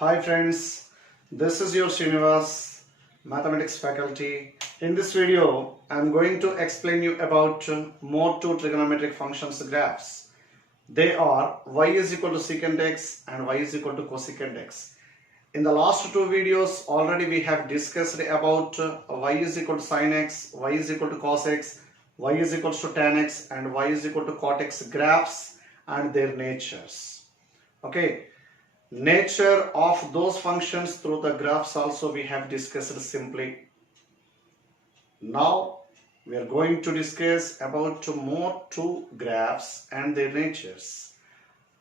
Hi friends, this is your Srinivas, mathematics faculty. In this video, I am going to explain you about more two trigonometric functions graphs. They are y is equal to secant x and y is equal to cosecant x. In the last two videos, already we have discussed about y is equal to sin x, y is equal to cos x, y is equal to tan x and y is equal to cot x graphs and their natures. Okay. Nature of those functions through the graphs also we have discussed simply. Now we are going to discuss about more two graphs and their natures.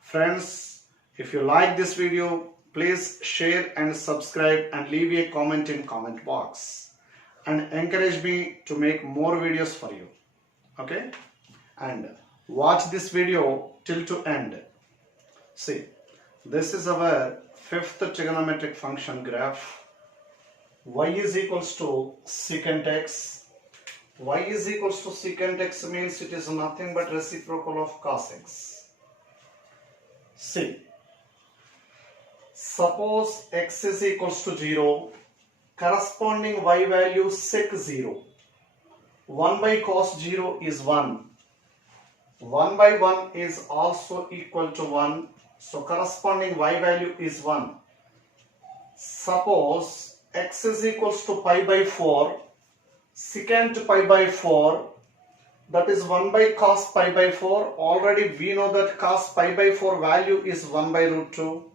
Friends, if you like this video, please share and subscribe and leave a comment in comment box and encourage me to make more videos for you. Okay? And watch this video till to end. See. This is our fifth trigonometric function graph. Y is equals to secant x. Y is equals to secant x means it is nothing but reciprocal of cos x. See, suppose x is equals to 0, corresponding y value sec 0. 1 by cos 0 is 1. 1 by 1 is also equal to 1. So corresponding y value is 1. Suppose x is equals to pi by 4, secant pi by 4, that is 1 by cos pi by 4. Already we know that cos pi by 4 value is 1 by root 2.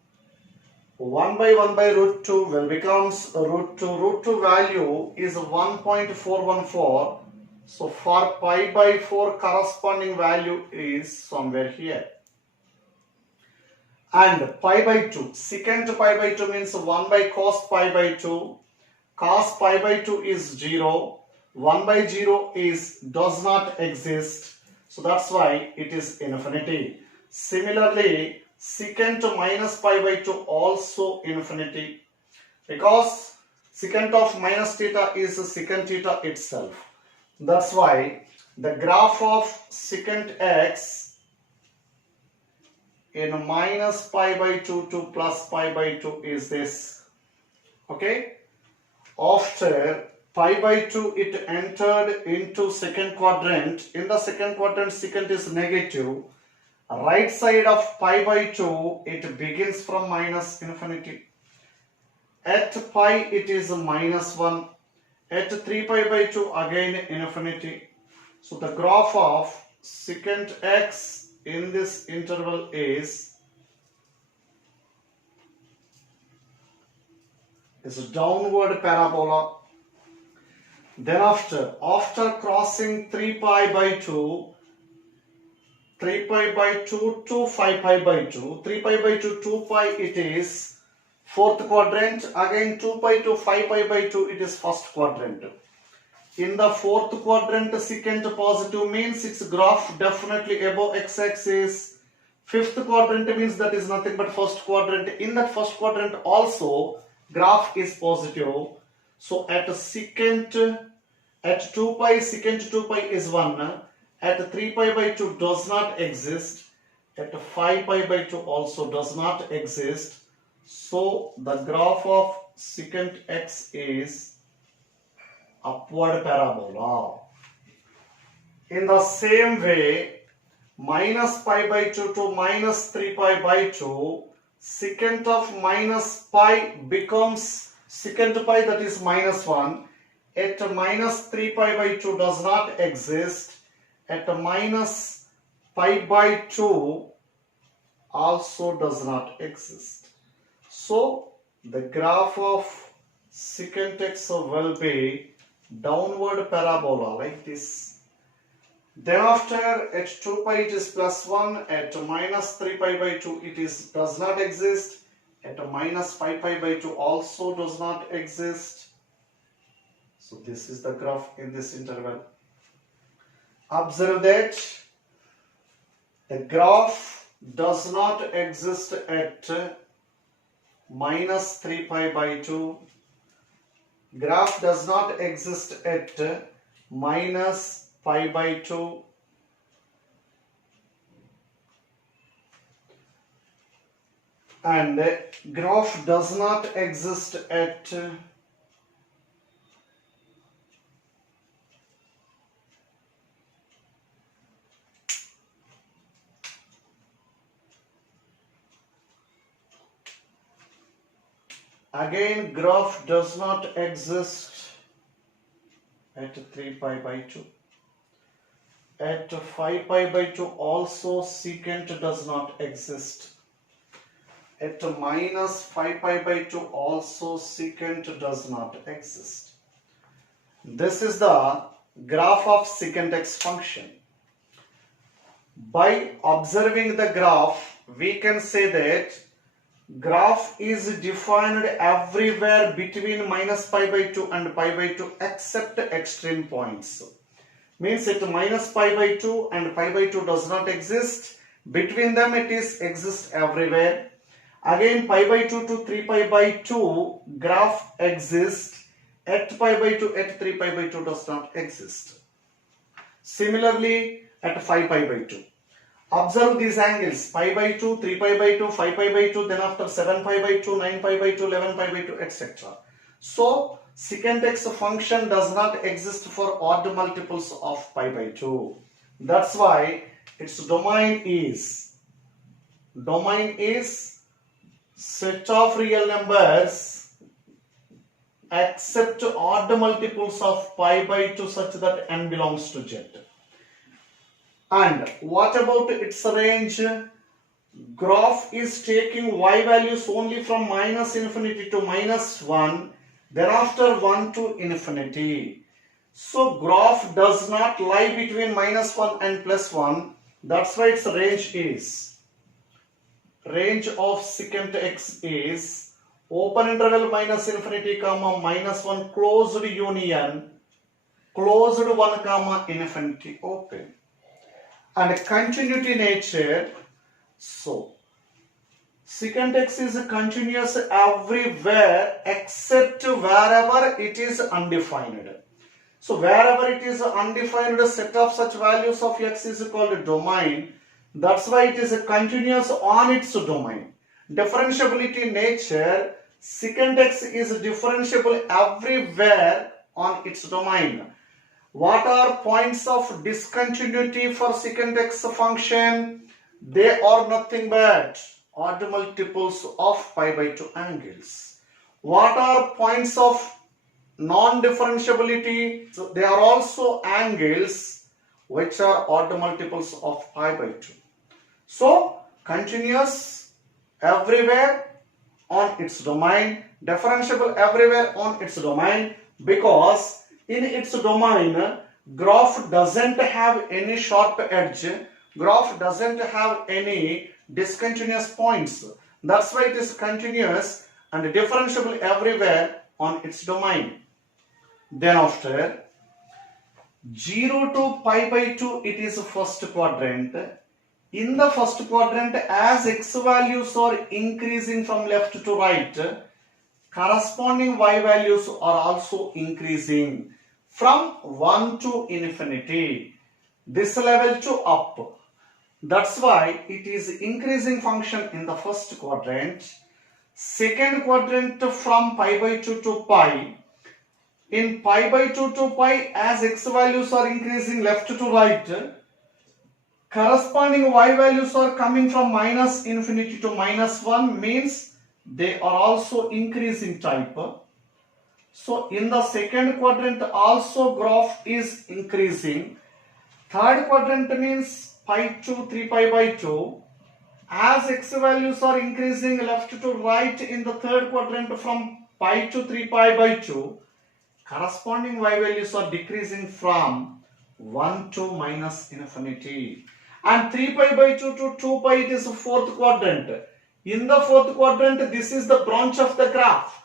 1 by root 2 will becomes root 2. Root 2 value is 1.414. So for pi by 4 corresponding value is somewhere here. And pi by 2, secant pi by 2 means 1 by cos pi by 2. Cos pi by 2 is 0. 1 by 0 does not exist. So that's why it is infinity. Similarly, secant minus pi by 2 also infinity. Because secant of minus theta is secant theta itself. That's why the graph of secant x in minus pi by 2 to plus pi by 2 is this. Okay. After pi by 2 it entered into second quadrant. In the second quadrant secant is negative. Right side of pi by 2 it begins from minus infinity. At pi it is minus 1. At 3 pi by 2 again infinity. So the graph of secant x in this interval is a downward parabola. Then after crossing 3 pi by 2, 3 pi by 2 to 5 pi by 2, 3 pi by 2, 2 pi it is fourth quadrant, again 2 pi to 5 pi by 2 it is first quadrant. In the fourth quadrant, secant positive means its graph definitely above x-axis. Fifth quadrant means that is nothing but first quadrant. In that first quadrant also, graph is positive. So at secant, at 2 pi, secant 2 pi is 1. At 3 pi by 2 does not exist. At 5 pi by 2 also does not exist. So the graph of secant x is upward parabola. In the same way, minus pi by 2 to minus 3 pi by 2, secant of minus pi becomes secant pi, that is minus 1. At minus 3 pi by 2 does not exist. At minus pi by 2 also does not exist. So the graph of secant x will be downward parabola like this. Then after at 2 pi it is plus 1, at minus 3 pi by 2 it does not exist, at minus 5 pi by 2 also does not exist. So this is the graph in this interval. Observe that the graph does not exist at minus 3 pi by 2. Graph does not exist at minus pi by 2. and graph does not exist at again graph does not exist at 3 pi by 2. At 5 pi by 2 also secant does not exist. At minus 5 pi by 2 also secant does not exist. This is the graph of secant x function. By observing the graph, we can say that graph is defined everywhere between minus pi by 2 and pi by 2 except extreme points. Means at minus pi by 2 and pi by 2 does not exist. Between them it is exists everywhere. Again pi by 2 to 3 pi by 2 graph exists. At pi by 2, at 3 pi by 2 does not exist. Similarly at 5 pi by 2. Observe these angles, pi by 2, 3 pi by 2, 5 pi by 2, then after 7 pi by 2, 9 pi by 2, 11 pi by 2, etc. So, secant x function does not exist for odd multiples of pi by 2. That's why its domain is set of real numbers except odd multiples of pi by 2 such that n belongs to z. And what about its range? Graph is taking y values only from minus infinity to minus 1, thereafter 1 to infinity. So graph does not lie between minus 1 and plus 1. That's why its range of secant x is open interval minus infinity comma minus 1 closed union closed 1 comma infinity open. And continuity nature, so secant x is continuous everywhere except wherever it is undefined. So wherever it is undefined, set of such values of x is called domain. That's why it is continuous on its domain. Differentiability nature, secant x is differentiable everywhere on its domain. What are points of discontinuity for secant x function? They are nothing but odd multiples of pi by 2 angles. What are points of non-differentiability? So they are also angles which are odd multiples of pi by 2. So continuous everywhere on its domain, differentiable everywhere on its domain, because in its domain, graph doesn't have any sharp edge, graph doesn't have any discontinuous points. That's why it is continuous and differentiable everywhere on its domain. Then after 0 to pi by 2, it is first quadrant. In the first quadrant, as x values are increasing from left to right, corresponding y values are also increasing from 1 to infinity, this level to up. That's why it is increasing function in the first quadrant. Second quadrant from pi by 2 to pi. In pi by 2 to pi, as x values are increasing left to right, corresponding y values are coming from minus infinity to minus 1, means they are also increasing type. So in the second quadrant also graph is increasing. Third quadrant means pi to 3 pi by 2. As x values are increasing left to right in the third quadrant from pi to 3 pi by 2, corresponding y values are decreasing from 1 to minus infinity. And 3 pi by 2 to 2 pi, it is fourth quadrant. In the fourth quadrant, this is the branch of the graph.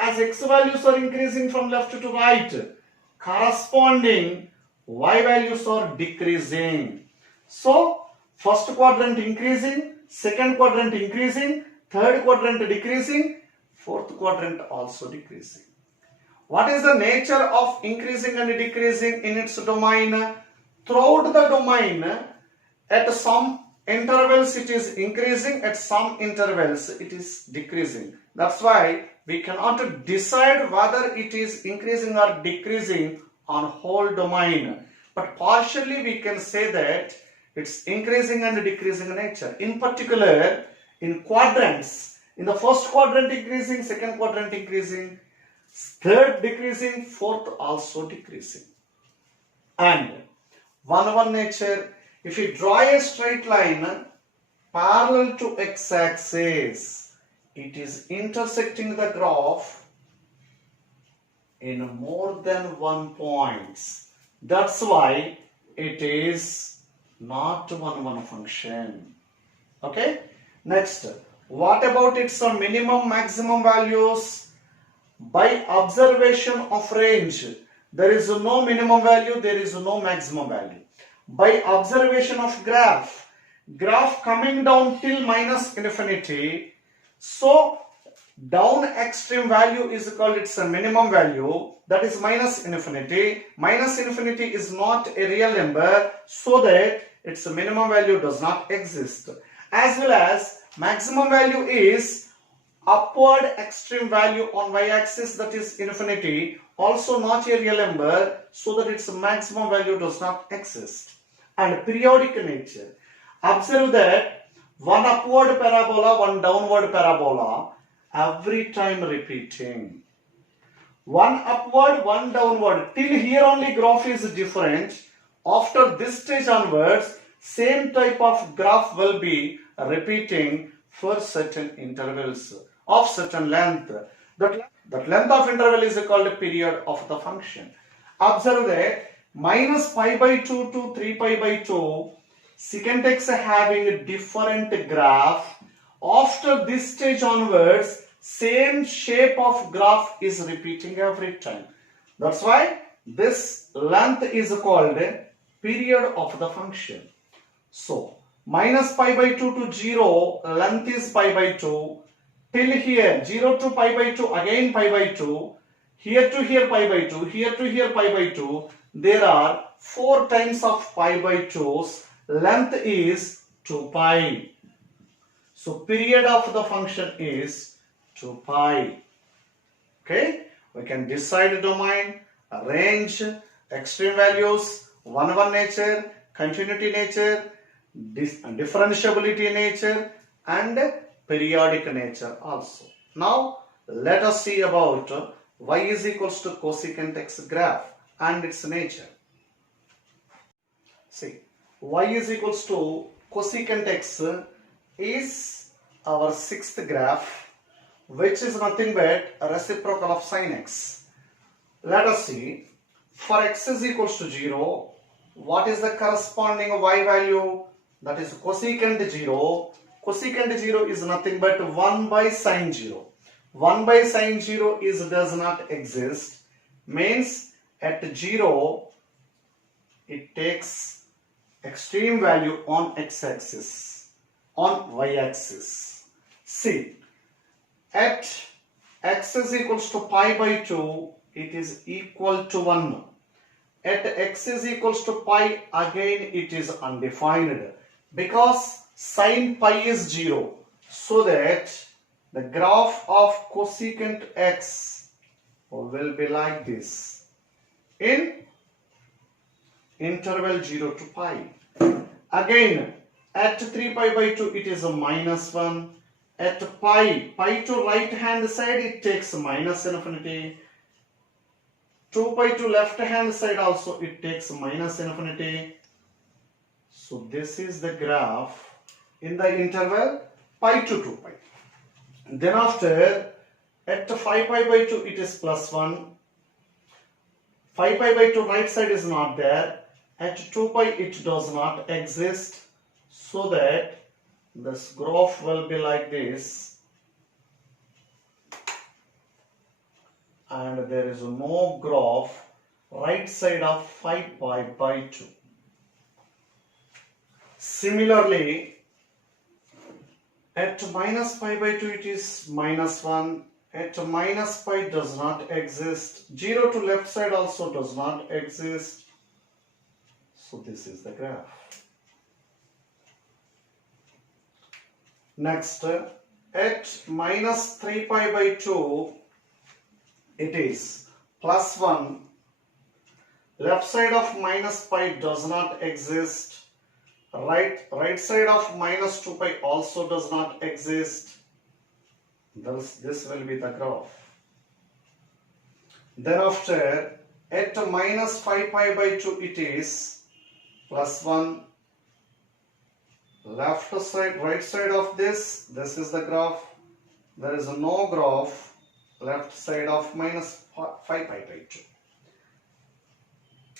As x values are increasing from left to right, corresponding y values are decreasing. So, first quadrant increasing, second quadrant increasing, third quadrant decreasing, fourth quadrant also decreasing. What is the nature of increasing and decreasing in its domain? Throughout the domain, at some intervals it is increasing, at some intervals it is decreasing. That's why we cannot decide whether it is increasing or decreasing on whole domain. But partially we can say that it's increasing and decreasing in nature. In particular, in quadrants, in the first quadrant increasing, second quadrant increasing, third decreasing, fourth also decreasing. And 1 nature, if you draw a straight line parallel to x-axis, it is intersecting the graph in more than 1 points. That's why it is not 1 function. Okay. Next, what about its minimum maximum values? By observation of range, there is no minimum value, there is no maximum value. By observation of graph coming down till minus infinity, so down extreme value is called its minimum value, that is minus infinity. Minus infinity is not a real number, so that its minimum value does not exist. As well as maximum value is upward extreme value on y-axis, that is infinity, also not a real number, so that its maximum value does not exist. And periodic nature, observe that one upward parabola, one downward parabola, every time repeating. One upward, one downward, till here only graph is different. After this stage onwards, same type of graph will be repeating for certain intervals of certain length. That length of interval is called a period of the function. Observe that minus pi by 2 to 3 pi by 2, secant x having a different graph. After this stage onwards, same shape of graph is repeating every time. That's why this length is called a period of the function. So, minus pi by 2 to 0, length is pi by 2. Till here, 0 to pi by 2, again pi by 2. Here to here pi by 2, here to here pi by 2. There are 4 times of pi by 2's. Length is 2 pi. So, period of the function is 2 pi. Okay, we can decide domain, range, extreme values, 1 nature, continuity nature, differentiability nature, and periodic nature also. Now, let us see about y is equals to cosecant x graph and its nature. See, y is equals to cosecant x is our sixth graph, which is nothing but a reciprocal of sin x. Let us see, for x is equals to 0, what is the corresponding y value? That is cosecant 0. Cosecant 0 is nothing but 1 by sin 0. 1 by sin 0 does not exist. Means at 0, it takes extreme value on x-axis, on y-axis. See, at x is equals to pi by 2, it is equal to 1. At x is equals to pi, again it is undefined, because sin pi is 0, so that the graph of cosecant x will be like this in interval 0 to pi. Again, at 3 pi by 2 it is a minus 1. At pi to right hand side it takes minus infinity. 2 pi to left hand side also it takes minus infinity. So this is the graph in the interval pi to 2 pi. Then after, at 5 pi by 2 it is plus 1. 5 pi by 2 right side is not there. At 2 pi it does not exist. So that this graph will be like this. And there is no graph right side of 5 pi by 2. Similarly, at minus pi by 2 it is minus 1. At minus pi does not exist. 0 to left side also does not exist. So this is the graph. Next, at minus 3 pi by 2, it is plus 1. Left side of minus pi does not exist. Right side of minus 2 pi also does not exist. Thus, this will be the graph. Then after, at minus 5 pi by 2, it is plus 1. Left side, right side of this is the graph. There is no graph left side of minus 5 pi by 2.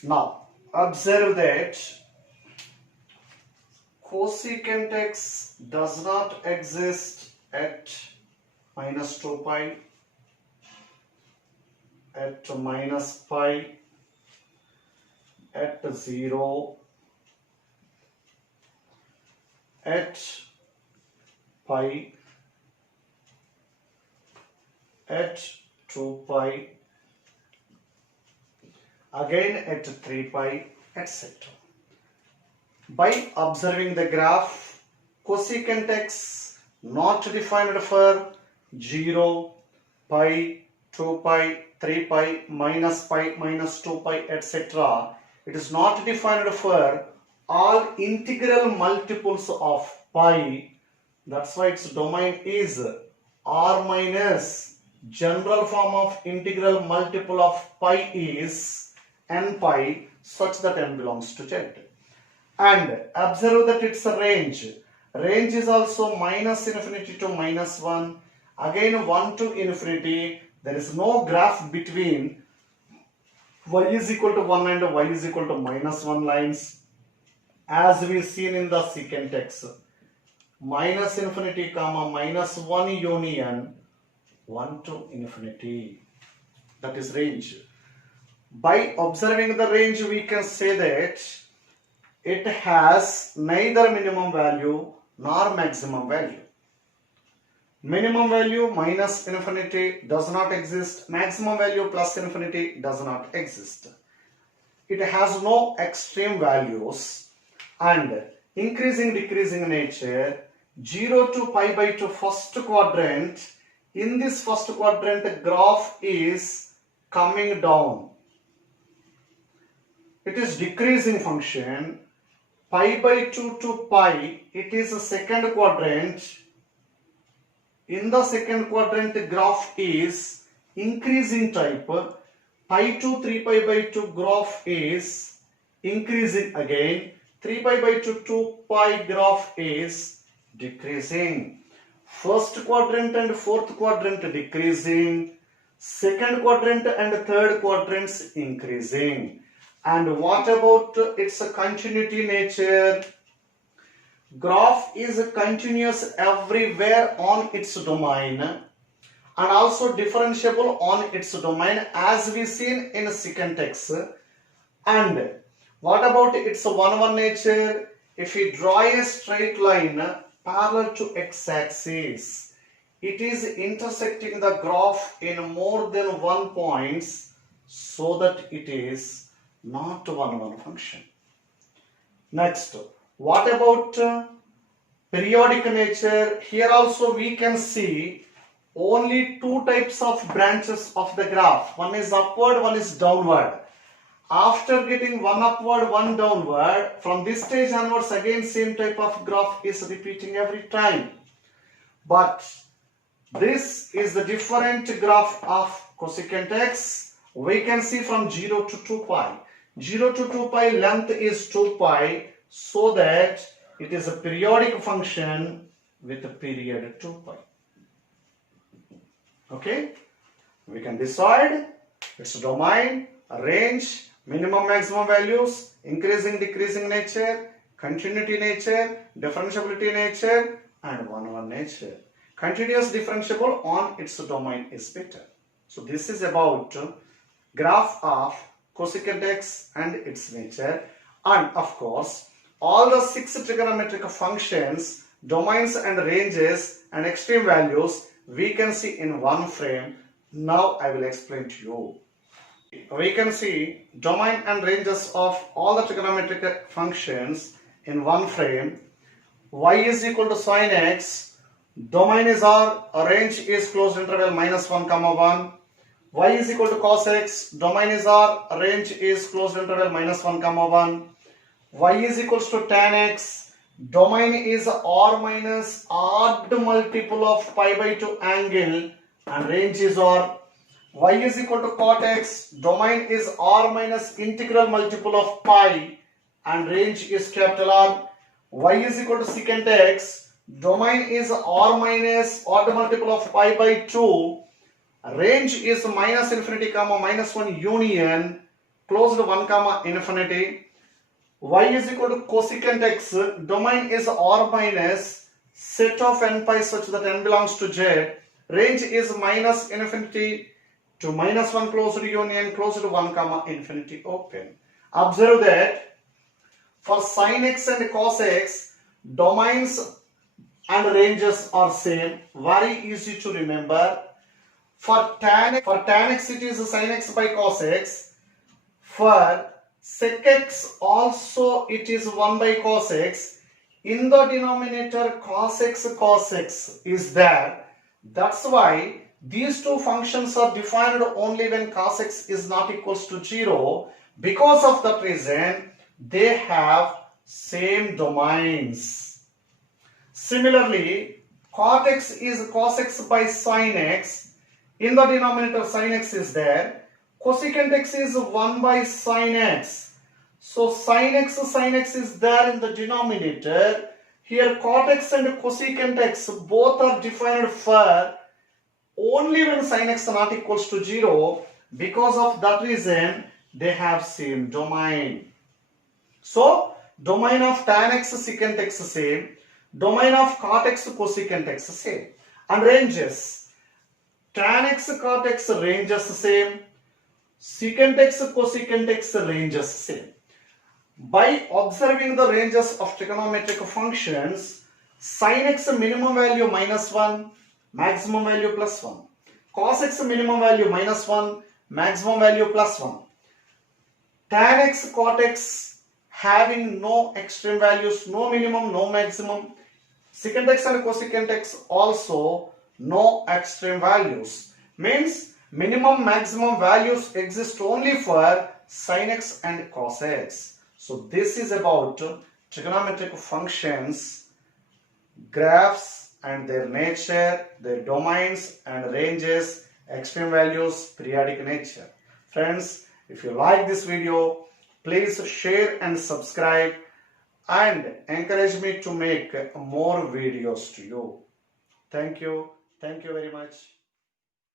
Now, observe that cosecant x does not exist at minus 2 pi, at minus pi, at 0, at pi, at 2 pi, again at 3 pi, etc. By observing the graph, cosecant x not defined for 0, pi, 2 pi, 3 pi, minus 2 pi, etc. It is not defined for all integral multiples of pi. That's why its domain is r minus general form of integral multiple of pi is n pi, such that n belongs to z. And observe that it's a range. Range is also minus infinity to minus 1. Again 1 to infinity. There is no graph between y is equal to 1 and y is equal to minus 1 lines, as we seen in the secant x. Minus infinity comma minus 1 union 1 to infinity. That is range. By observing the range, we can say that it has neither minimum value nor maximum value. Minimum value minus infinity does not exist. Maximum value plus infinity does not exist. It has no extreme values and increasing decreasing nature. 0 to pi by 2 first quadrant. In this first quadrant, graph is coming down. It is decreasing function. Pi by 2 to pi, it is a second quadrant. In the second quadrant, graph is increasing type. Pi to 3 pi by 2 graph is increasing again. 3 pi by 2 to pi graph is decreasing. First quadrant and fourth quadrant decreasing. Second quadrant and third quadrants increasing. And what about its continuity nature? Graph is continuous everywhere on its domain and also differentiable on its domain, as we seen in secant x. And what about its 1-1 nature? If we draw a straight line parallel to x-axis, it is intersecting the graph in more than one points, so that it is not 1-1 function. Next, what about periodic nature? Here also we can see only two types of branches of the graph. One is upward, one is downward. After getting one upward, one downward, from this stage onwards again same type of graph is repeating every time. But this is the different graph of cosecant x. We can see from 0 to 2 pi. 0 to 2 pi length is 2 pi, so that it is a periodic function with a period 2 pi. Okay? We can decide its domain, range, minimum maximum values, increasing decreasing nature, continuity nature, differentiability nature, and 1-1 nature. Continuous differentiable on its domain is better. So this is about graph of cosecant x and its nature. And of course, all the 6 trigonometric functions, domains and ranges and extreme values we can see in one frame. Now I will explain to you. We can see domain and ranges of all the trigonometric functions in one frame. Y is equal to sin x. domain is R, range is closed interval minus 1 comma 1. Y is equal to cos x, domain is R, range is closed interval minus 1 comma 1. Y is equals to tan x, domain is R minus odd multiple of pi by 2 angle and range is R. Y is equal to cot x, domain is R minus integral multiple of pi and range is capital R. Y is equal to secant x, domain is R minus odd multiple of pi by 2, range is minus infinity comma minus 1 union, closed 1 comma infinity. Y is equal to cosecant x, domain is R minus set of n pi such that n belongs to z, range is minus infinity to minus 1 closed union, closed 1 comma infinity open. Observe that for sin x and cos x, domains and ranges are same, very easy to remember. For tan x it is sin x by cos x. For sec x also it is 1 by cos x. In the denominator cos x is there. That's why these two functions are defined only when cos x is not equals to 0. Because of that reason, they have same domains. Similarly, cot x is cos x by sin x. In the denominator sin x is there. Cosecant x is 1 by sin x. So sin x is there in the denominator. Here cot x and cosecant x both are defined for only when sin x not equals to 0. Because of that reason, they have same domain. So domain of tan x secant x same, domain of cot x cosecant x same. And ranges, tan x cot x ranges same, secant x cosecant x ranges same. By observing the ranges of trigonometric functions, sin x minimum value minus 1, maximum value plus 1. Cos x minimum value minus 1, maximum value plus 1. Tan x cot x having no extreme values, no minimum, no maximum. Secant x and cosecant x also no extreme values. Means minimum maximum values exist only for sin x and cos x. So this is about trigonometric functions, graphs and their nature, their domains and ranges, extreme values, periodic nature. Friends, if you like this video, please share and subscribe and encourage me to make more videos to you. Thank you. Thank you very much.